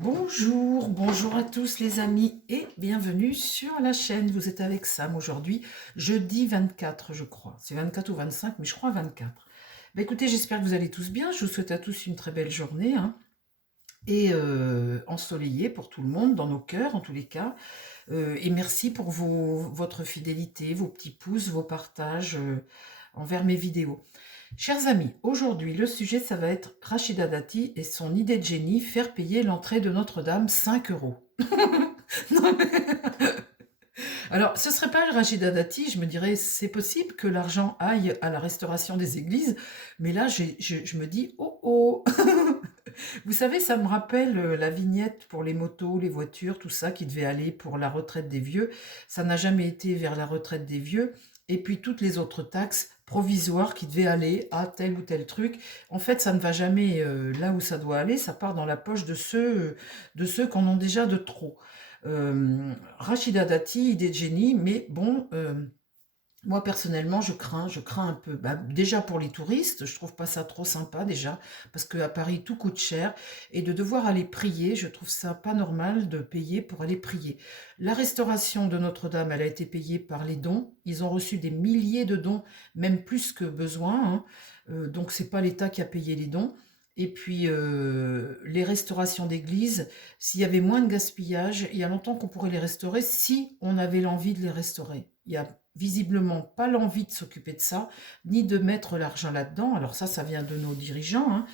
Bonjour, bonjour à tous les amis et bienvenue sur la chaîne. Vous êtes avec Sam aujourd'hui, jeudi 24 je crois. C'est 24 ou 25 mais je crois 24. Écoutez, j'espère que vous allez tous bien. Je vous souhaite à tous une très belle journée hein, et ensoleillée pour tout le monde, dans nos cœurs en tous les cas. Et merci pour votre fidélité, vos petits pouces, vos partages envers mes vidéos. Chers amis, aujourd'hui, le sujet, ça va être Rachida Dati et son idée de génie, faire payer l'entrée de Notre-Dame 5 euros. Non, alors, ce serait pas Rachida Dati, je me dirais, c'est possible que l'argent aille à la restauration des églises, mais là, je me dis, oh oh. Vous savez, ça me rappelle la vignette pour les motos, les voitures, tout ça qui devait aller pour la retraite des vieux. Ça n'a jamais été vers la retraite des vieux. Et puis toutes les autres taxes provisoires qui devaient aller à tel ou tel truc. En fait, ça ne va jamais là où ça doit aller. Ça part dans la poche de ceux qui en ont déjà de trop. Rachida Dati, idée de génie, mais bon, moi, personnellement, je crains un peu. Bah, déjà pour les touristes, je trouve pas ça trop sympa déjà, parce qu'à Paris, tout coûte cher, et de devoir aller prier, je trouve ça pas normal de payer pour aller prier. La restauration de Notre-Dame, elle a été payée par les dons. Ils ont reçu des milliers de dons, même plus que besoin, hein. Donc c'est pas l'État qui a payé les dons. Et puis les restaurations d'églises, s'il y avait moins de gaspillage, il y a longtemps qu'on pourrait les restaurer si on avait l'envie de les restaurer. Il y a visiblement pas l'envie de s'occuper de ça, ni de mettre l'argent là-dedans. Alors ça vient de nos dirigeants, hein.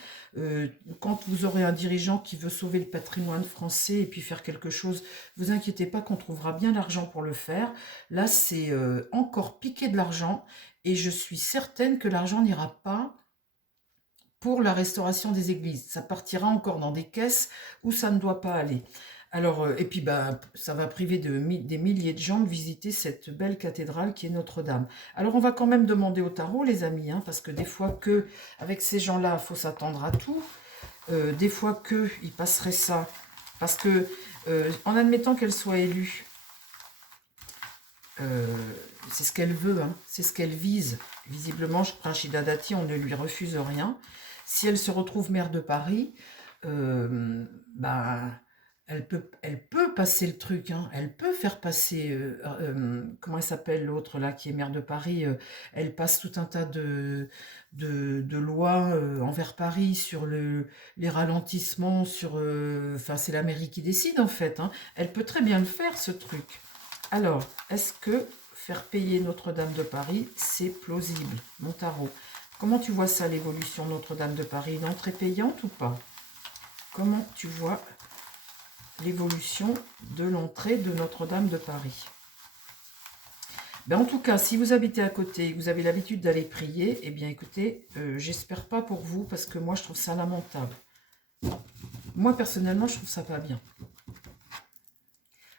Quand vous aurez un dirigeant qui veut sauver le patrimoine français et puis faire quelque chose, vous inquiétez pas qu'on trouvera bien l'argent pour le faire. Là, c'est encore piquer de l'argent et je suis certaine que l'argent n'ira pas pour la restauration des églises. Ça partira encore dans des caisses où ça ne doit pas aller. Alors, et puis bah, ça va priver des milliers de gens de visiter cette belle cathédrale qui est Notre-Dame. Alors on va quand même demander au tarot, les amis, hein, parce que des fois que, avec ces gens-là, il faut s'attendre à tout. Des fois que, ils passeraient ça. Parce que, en admettant qu'elle soit élue, euh, c'est ce qu'elle veut, hein, c'est ce qu'elle vise. Visiblement, Rachida Dati, on ne lui refuse rien. Si elle se retrouve maire de Paris, bah, elle peut passer le truc, hein, elle peut faire passer, comment elle s'appelle l'autre là qui est maire de Paris, elle passe tout un tas de lois envers Paris sur les ralentissements, sur, enfin c'est la mairie qui décide en fait, hein. Elle peut très bien le faire ce truc. Alors, est-ce que faire payer Notre-Dame de Paris, c'est plausible, mon tarot? Comment tu vois ça, l'évolution de Notre-Dame de Paris? Une entrée payante ou pas? Comment tu vois l'évolution de l'entrée de Notre-Dame de Paris? Ben, en tout cas, si vous habitez à côté et que vous avez l'habitude d'aller prier, eh bien écoutez, j'espère pas pour vous parce que moi je trouve ça lamentable. Moi personnellement, je trouve ça pas bien.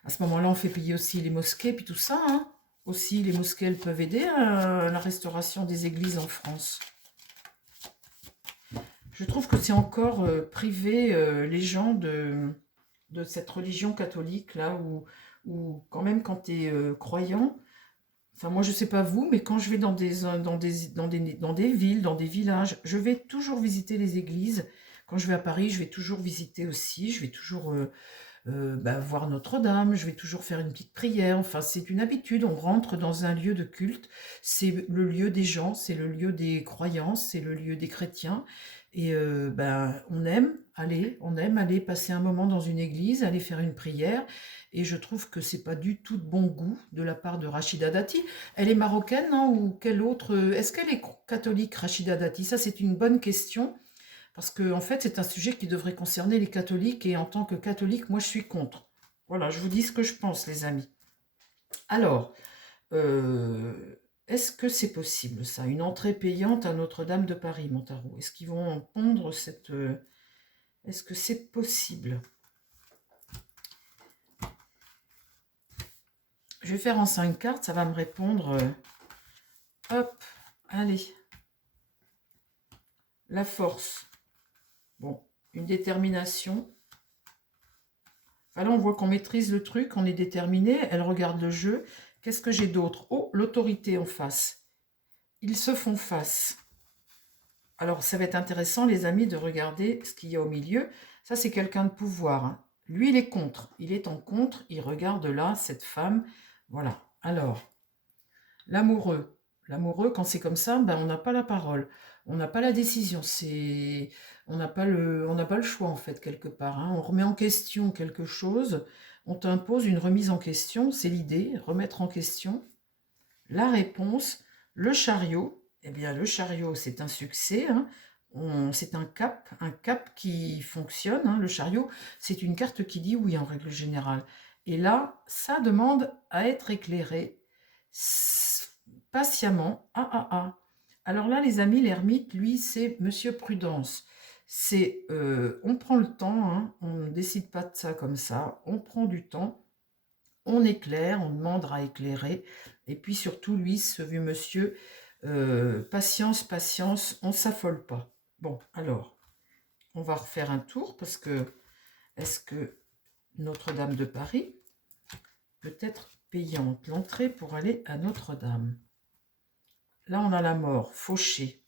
À ce moment-là, on fait payer aussi les mosquées, puis tout ça, hein. Aussi, les mosquées, elles peuvent aider à la restauration des églises en France. Je trouve que c'est encore priver les gens de cette religion catholique, là, où quand même, quand tu es croyant, enfin, moi, je sais pas vous, mais quand je vais dans des villes, dans des villages, je vais toujours visiter les églises. Quand je vais à Paris, je vais toujours visiter aussi, je vais toujours bah, voir Notre-Dame, je vais toujours faire une petite prière. Enfin, c'est une habitude. On rentre dans un lieu de culte. C'est le lieu des gens, c'est le lieu des croyances, c'est le lieu des chrétiens. Et ben, on aime aller passer un moment dans une église, aller faire une prière. Et je trouve que c'est pas du tout de bon goût de la part de Rachida Dati. Elle est marocaine, non? Ou quelle autre? Est-ce qu'elle est catholique, Rachida Dati? Ça, c'est une bonne question. Parce que, en fait, c'est un sujet qui devrait concerner les catholiques et en tant que catholique, moi, je suis contre. Voilà, je vous dis ce que je pense, les amis. Alors, est-ce que c'est possible, ça? Une entrée payante à Notre-Dame de Paris, Montarot? Est-ce qu'ils vont pondre cette... est-ce que c'est possible? Je vais faire en 5 cartes, ça va me répondre. Hop, allez. La force. Bon, une détermination. Enfin, là, on voit qu'on maîtrise le truc, on est déterminé. Elle regarde le jeu. Qu'est-ce que j'ai d'autre? Oh, l'autorité en face. Ils se font face. Alors, ça va être intéressant, les amis, de regarder ce qu'il y a au milieu. Ça, c'est quelqu'un de pouvoir, hein. Lui, il est contre. Il est en contre. Il regarde là, cette femme. Voilà. Alors, l'amoureux. L'amoureux, quand c'est comme ça, ben, on n'a pas la parole. On n'a pas la décision. On n'a pas le choix, en fait, quelque part, hein. On remet en question quelque chose. On t'impose une remise en question. C'est l'idée, remettre en question. La réponse, le chariot. Eh bien, le chariot, c'est un succès, hein. C'est un cap qui fonctionne, hein. Le chariot, c'est une carte qui dit oui en règle générale. Et là, ça demande à être éclairé patiemment. Ah, ah, ah. Alors là, les amis, l'ermite, lui, c'est Monsieur Prudence. On prend le temps, hein, on ne décide pas de ça comme ça, on prend du temps, on éclaire, on demande à éclairer. Et puis surtout, lui, ce vieux monsieur, patience, patience, on ne s'affole pas. Bon, alors, on va refaire un tour parce que est-ce que Notre-Dame de Paris peut être payante? L'entrée pour aller à Notre-Dame. Là, on a la mort, fauchée.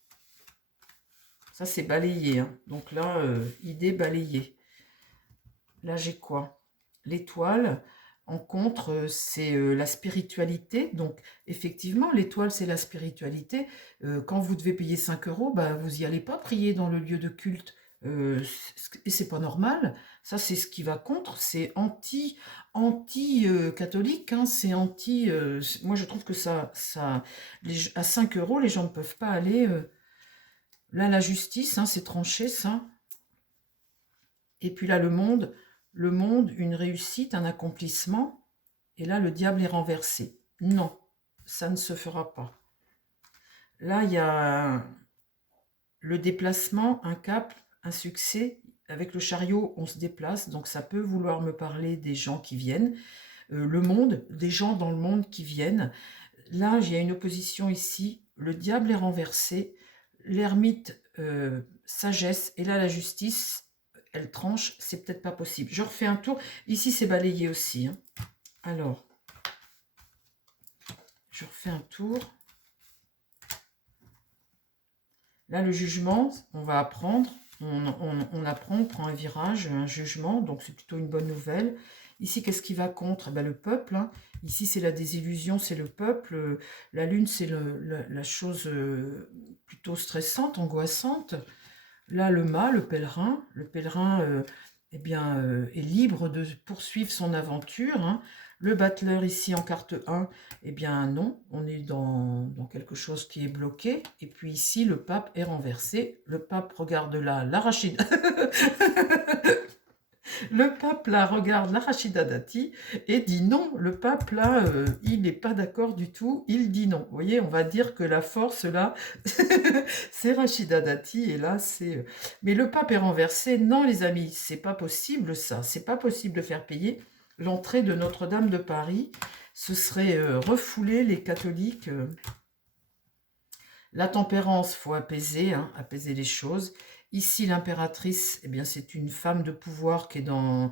Ça, c'est balayé, hein. Donc là, idée balayée. Là, j'ai quoi? L'étoile. En contre, c'est la spiritualité. Donc, effectivement, l'étoile, c'est la spiritualité. Quand vous devez payer 5 euros, bah, vous n'y allez pas prier dans le lieu de culte. Et c'est pas normal. Ça, c'est ce qui va contre. C'est catholique, hein. C'est anti. Moi, je trouve que à 5 euros, les gens ne peuvent pas aller. Là, la justice, hein, c'est tranché, ça. Et puis là, le monde, une réussite, un accomplissement. Et là, le diable est renversé. Non, ça ne se fera pas. Là, il y a le déplacement, un cap, un succès. Avec le chariot, on se déplace, donc ça peut vouloir me parler des gens qui viennent. Le monde, des gens dans le monde qui viennent. Là, il y a une opposition ici. Le diable est renversé. L'ermite, sagesse. Et là, la justice, elle tranche. C'est peut-être pas possible. Je refais un tour. Ici, c'est balayé aussi, hein. Alors, je refais un tour. Là, le jugement, on va apprendre. On apprend, on prend un virage, un jugement. Donc, c'est plutôt une bonne nouvelle. Ici, qu'est-ce qui va contre? Ben, le peuple, hein. Ici, c'est la désillusion, c'est le peuple. La lune, c'est la chose plutôt stressante, angoissante. Là, le mât, le pèlerin. Le pèlerin eh bien, est libre de poursuivre son aventure, hein. Le battleur ici en carte 1, eh bien non, on est dans quelque chose qui est bloqué. Et puis ici, le pape est renversé. Le pape regarde là l'arachide. Le pape là regarde l'Arachida Dati et dit non. Le pape là, il n'est pas d'accord du tout, il dit non. Vous voyez, on va dire que la force là, c'est Rachida Dati et là c'est. Mais le pape est renversé. Non, les amis, c'est pas possible ça. C'est pas possible de faire payer l'entrée de Notre-Dame de Paris. Ce serait refouler les catholiques. La tempérance, faut apaiser, hein, apaiser les choses. Ici, l'impératrice, eh bien, c'est une femme de pouvoir qui est dans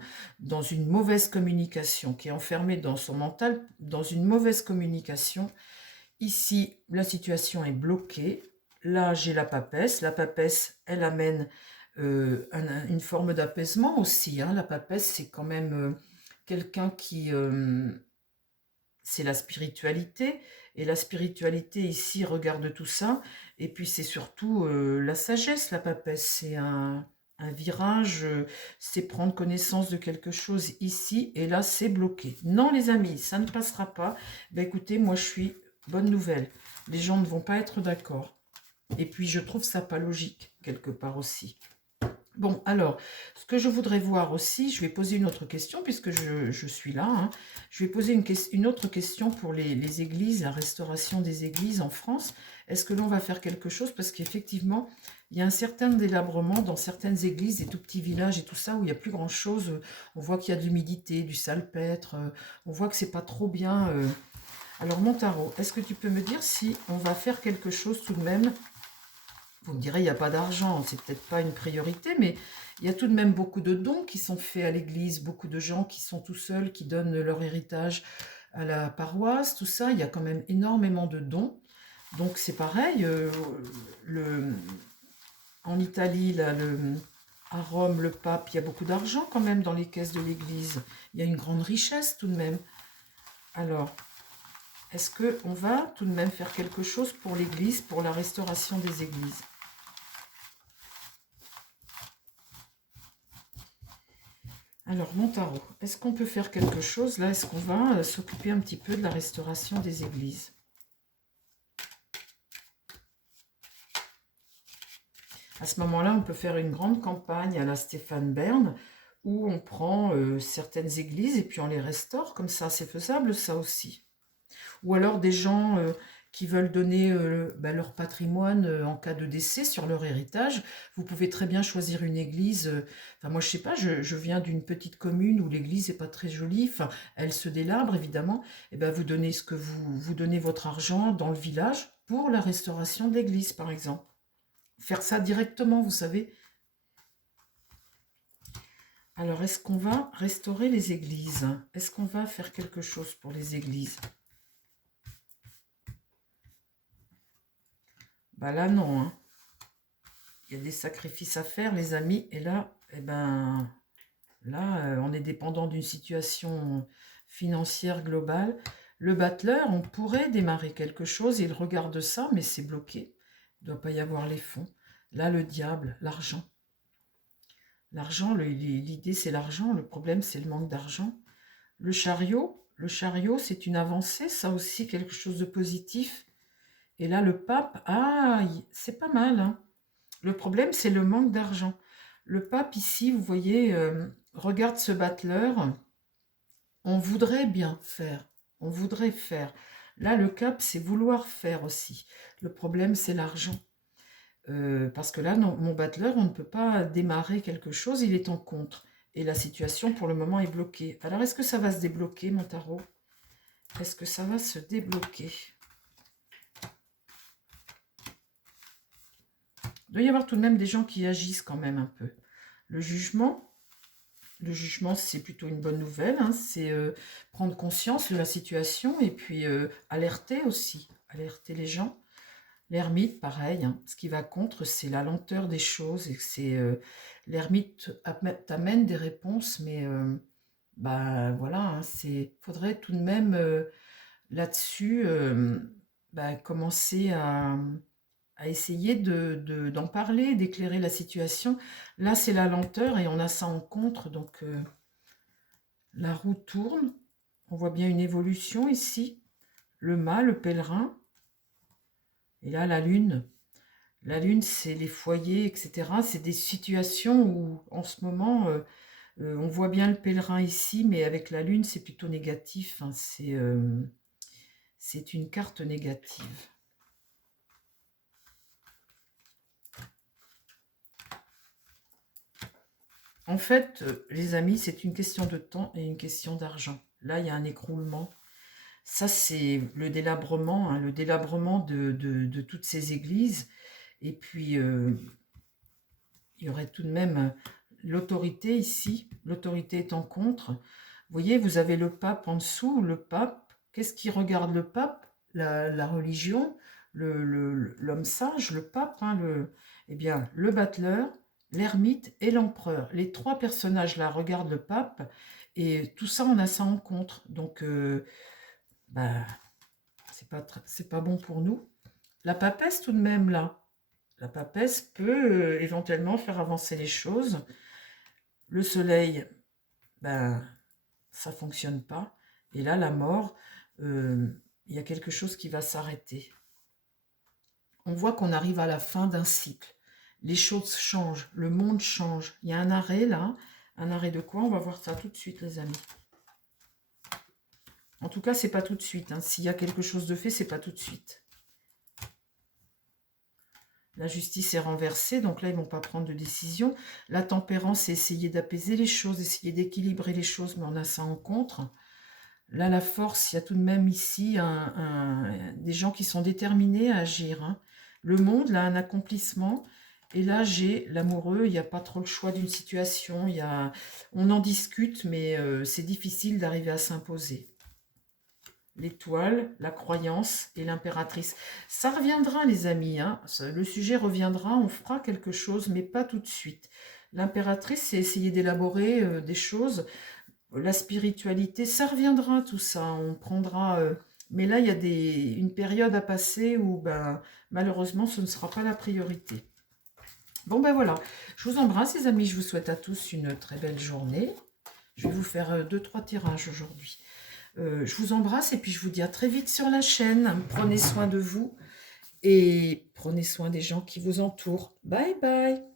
une mauvaise communication, qui est enfermée dans son mental, dans une mauvaise communication. Ici, la situation est bloquée. Là, j'ai la papesse. La papesse, elle amène une forme d'apaisement aussi, hein. La papesse, c'est quand même quelqu'un qui... c'est la spiritualité. Et la spiritualité, ici, regarde tout ça. Et puis, c'est surtout la sagesse, la papesse. C'est un virage, c'est prendre connaissance de quelque chose ici. Et là, c'est bloqué. Non, les amis, ça ne passera pas. Ben, écoutez, moi, je suis bonne nouvelle. Les gens ne vont pas être d'accord. Et puis, je trouve ça pas logique, quelque part aussi. Bon, alors, ce que je voudrais voir aussi, je vais poser une autre question, puisque je suis là, hein. Je vais poser une autre question pour les églises, la restauration des églises en France. Est-ce que l'on va faire quelque chose? Parce qu'effectivement, il y a un certain délabrement dans certaines églises, des tout petits villages et tout ça, où il n'y a plus grand-chose. On voit qu'il y a de l'humidité, du salpêtre, on voit que c'est pas trop bien. Alors, mon tarot, est-ce que tu peux me dire si on va faire quelque chose tout de même? Vous me direz, il n'y a pas d'argent, c'est peut-être pas une priorité, mais il y a tout de même beaucoup de dons qui sont faits à l'église, beaucoup de gens qui sont tout seuls, qui donnent leur héritage à la paroisse, tout ça, il y a quand même énormément de dons. Donc c'est pareil, en Italie, là, À Rome, le pape, il y a beaucoup d'argent quand même dans les caisses de l'église. Il y a une grande richesse tout de même. Alors, est-ce qu'on va tout de même faire quelque chose pour l'église, pour la restauration des églises? Alors, mon tarot, est-ce qu'on peut faire quelque chose là? Est-ce qu'on va s'occuper un petit peu de la restauration des églises? À ce moment-là, on peut faire une grande campagne à la Stéphane Bern où on prend certaines églises et puis on les restaure. Comme ça, c'est faisable ça aussi. Ou alors des gens qui veulent donner leur patrimoine en cas de décès sur leur héritage. Vous pouvez très bien choisir une église. Enfin, moi, je sais pas, je viens d'une petite commune où l'église n'est pas très jolie. Enfin, elle se délabre, évidemment. Et ben, vous donnez vous donnez votre argent dans le village pour la restauration de l'église, par exemple. Faire ça directement, vous savez. Alors, est-ce qu'on va restaurer les églises? Est-ce qu'on va faire quelque chose pour les églises? Bah là, non, hein. Il y a des sacrifices à faire, les amis. Et là, eh ben, là, on est dépendant d'une situation financière globale. Le battleur, on pourrait démarrer quelque chose. Il regarde ça, mais c'est bloqué. Il ne doit pas y avoir les fonds. Là, le diable, l'argent. L'argent, l'idée, c'est l'argent. Le problème, c'est le manque d'argent. Le chariot, c'est une avancée. Ça aussi, quelque chose de positif. Et là, le pape, ah, c'est pas mal, hein. Le problème, c'est le manque d'argent. Le pape, ici, vous voyez, regarde ce battleur. On voudrait bien faire. On voudrait faire. Là, le cap, c'est vouloir faire aussi. Le problème, c'est l'argent. Parce que là, non, mon battleur, on ne peut pas démarrer quelque chose, il est en contre. Et la situation, pour le moment, est bloquée. Alors, est-ce que ça va se débloquer, mon tarot? Est-ce que ça va se débloquer? Il doit y avoir tout de même des gens qui agissent quand même un peu. Le jugement, c'est plutôt une bonne nouvelle, hein. C'est prendre conscience de la situation et puis alerter aussi, alerter les gens. L'ermite, pareil, hein. Ce qui va contre, c'est la lenteur des choses et c'est l'ermite t'amène des réponses, mais bah voilà, hein, faudrait tout de même là-dessus commencer à essayer d'en parler, d'éclairer la situation. Là, c'est la lenteur et on a ça en contre, donc la roue tourne. On voit bien une évolution ici. Le mât, le pèlerin. Et là, la lune. La lune, c'est les foyers, etc. C'est des situations où, en ce moment, on voit bien le pèlerin ici, mais avec la lune, c'est plutôt négatif, hein. C'est une carte négative. En fait, les amis, c'est une question de temps et une question d'argent. Là, il y a un écroulement. Ça, c'est le délabrement, hein, le délabrement de toutes ces églises. Et puis, il y aurait tout de même l'autorité ici. L'autorité est en contre. Vous voyez, vous avez le pape en dessous. Le pape, qu'est-ce qui regarde le pape? La religion, l'homme sage, le pape, hein, eh bien, le battleur, l'ermite et l'empereur. Les trois personnages-là regardent le pape et tout ça, on a ça en contre. Donc, bah, c'est pas bon pour nous. La papesse, tout de même, là. La papesse peut éventuellement faire avancer les choses. Le soleil, ben, ça ne fonctionne pas. Et là, la mort, il y a quelque chose qui va s'arrêter. On voit qu'on arrive à la fin d'un cycle. Les choses changent, le monde change. Il y a un arrêt là. Un arrêt de quoi? On va voir ça tout de suite, les amis. En tout cas, c'est pas tout de suite, hein. S'il y a quelque chose de fait, c'est pas tout de suite. La justice est renversée, donc là, ils ne vont pas prendre de décision. La tempérance, c'est essayer d'apaiser les choses, essayer d'équilibrer les choses, mais on a ça en contre. Là, la force, il y a tout de même ici des gens qui sont déterminés à agir, hein. Le monde, là, un accomplissement. Et là, j'ai l'amoureux, il n'y a pas trop le choix d'une situation. On en discute, mais c'est difficile d'arriver à s'imposer. L'étoile, la croyance et l'impératrice. Ça reviendra, les amis, hein. Le sujet reviendra, on fera quelque chose, mais pas tout de suite. l'impératrice, c'est essayer d'élaborer des choses. La spiritualité, ça reviendra tout ça. On prendra. Mais là, il y a une période à passer où, ben, malheureusement, ce ne sera pas la priorité. Bon, ben voilà. Je vous embrasse, les amis. Je vous souhaite à tous une très belle journée. Je vais vous faire 2-3 tirages aujourd'hui. Je vous embrasse et puis je vous dis à très vite sur la chaîne. Prenez soin de vous et prenez soin des gens qui vous entourent. Bye bye.